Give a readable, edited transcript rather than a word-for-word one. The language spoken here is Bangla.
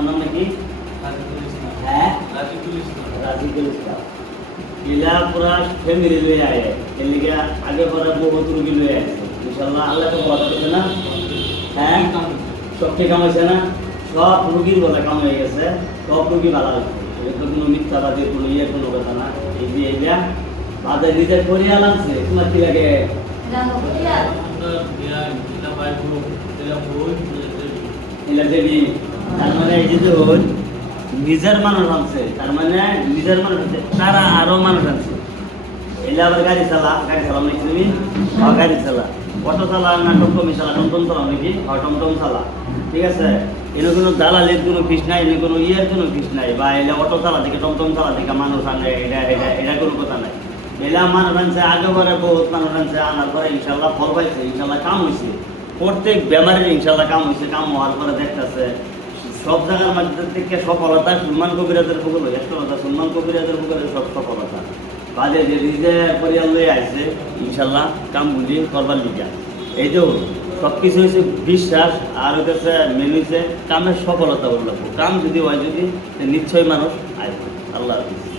তোমার নাম নাকি? হ্যাঁ, রাজিকুল ইসলাম। ইলা পুরা ফ্যামিলি লয়ে আয় এর লিগে আগে পরে বহুত রুগী লয়ে আসছে ইনশাআল্লাহ। আল্লাহ তো বড় করছে না? হ্যাঁ, সবকে কামাইছে না? সব রুগীর বলে কাম হয়ে গেছে, সব রুগী ভালো হয়েছে। এটা তো কোনো মিথ্যাবাদী কোনো কোনো কথা না। এই যে এটা বাজার নিজের করিয়া লাগছে, তোমার কি লাগে? এলা দেবী তার মানে এই যে হল নিজের মানুষ আনছে, তার মানে নিজের মানুষ আনছে, তারা আরো মানুষ আনছে। এলে আবার গাড়ি চালাম নাকি তুমি? গাড়ি চালা, অটো চালা না টমটমি চালা? টমটম চালাও নাকি? টমটম চালা, ঠিক আছে। এনে কোনো দালালের কোনো ফিস নাই, এনে কোনো ইয়ের কোনো ফিস নাই, বা এলে অটো চালা থেকে টমটম চালা থেকে মানুষ আনে, এটা কোনো কথা নাই। এলা মানুষ আনছে, আগে পরে বহুত মানুষ আনছে, আনার পরে ইনশাল্লাহ ফল পাইছে, ইনশাল্লাহ কাম হয়েছে। প্রত্যেক বেমারের ইনশাল্লাহ কাম হয়েছে। কাম হওয়ার পরে দেখতেছে সব জায়গার মধ্যে থেকে সফলতা সুলমান কবিরাজের পুকুর সফলতা, সুলমান কবিরাজের পুকুরের সব সফলতা বাজে যে নিজে পরিয়াল লয়ে আসছে ইনশাল্লাহ কাম বুঝি করবার লিগা। এই যে সব কিছু হয়েছে বিশ্বাস, আর হচ্ছে মেন হয়েছে কামের সফলতা বললো। কাম যদি হয় যদি নিশ্চয়ই মানুষ আসবে। আল্লাহ হাফিজ।